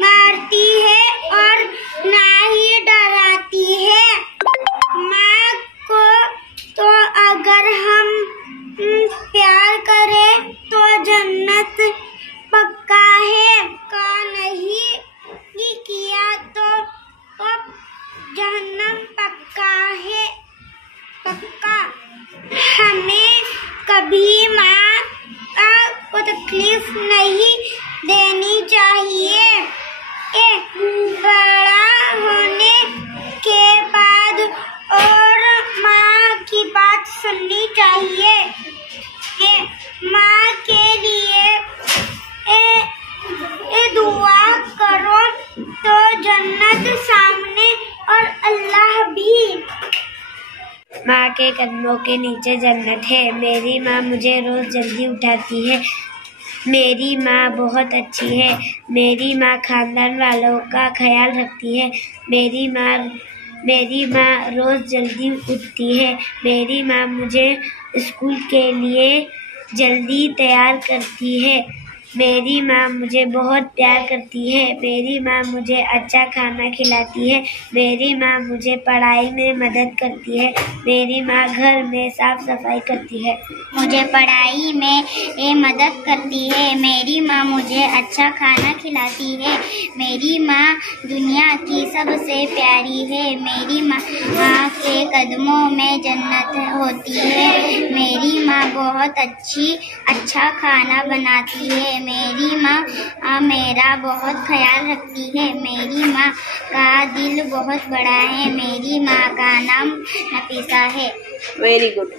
मारती है और ना ही डराती है। माँ को तो अगर हम प्यार करें तो जन्नत पक्का है, का नहीं किया तो जहन्नम पक्का है, पक्का। हमें कभी माँ को तकलीफ नहीं देनी चाहिए। बड़ा होने के बाद और माँ की बात सुननी चाहिए। माँ के लिए दुआ करो तो जन्नत सामने और अल्लाह भी। माँ के कदमों के नीचे जन्नत है। मेरी माँ मुझे रोज जल्दी उठाती है। मेरी माँ बहुत अच्छी है। मेरी माँ खानदान वालों का ख्याल रखती है। मेरी माँ रोज जल्दी उठती है। मेरी माँ मुझे स्कूल के लिए जल्दी तैयार करती है। मेरी माँ मुझे बहुत प्यार करती है। मेरी माँ मुझे अच्छा खाना खिलाती है। मेरी माँ मुझे पढ़ाई में मदद करती है। मेरी माँ घर में साफ सफाई करती है, मुझे पढ़ाई में मदद करती है। मेरी माँ मुझे अच्छा खाना खिलाती है। मेरी माँ दुनिया की सबसे प्यारी है। मेरी माँ के कदमों में जन्नत होती है। मेरी माँ बहुत अच्छा खाना बनाती है। मेरी माँ मेरा बहुत ख्याल रखती है। मेरी माँ का दिल बहुत बड़ा है। मेरी माँ का नाम नफीसा है। Very good.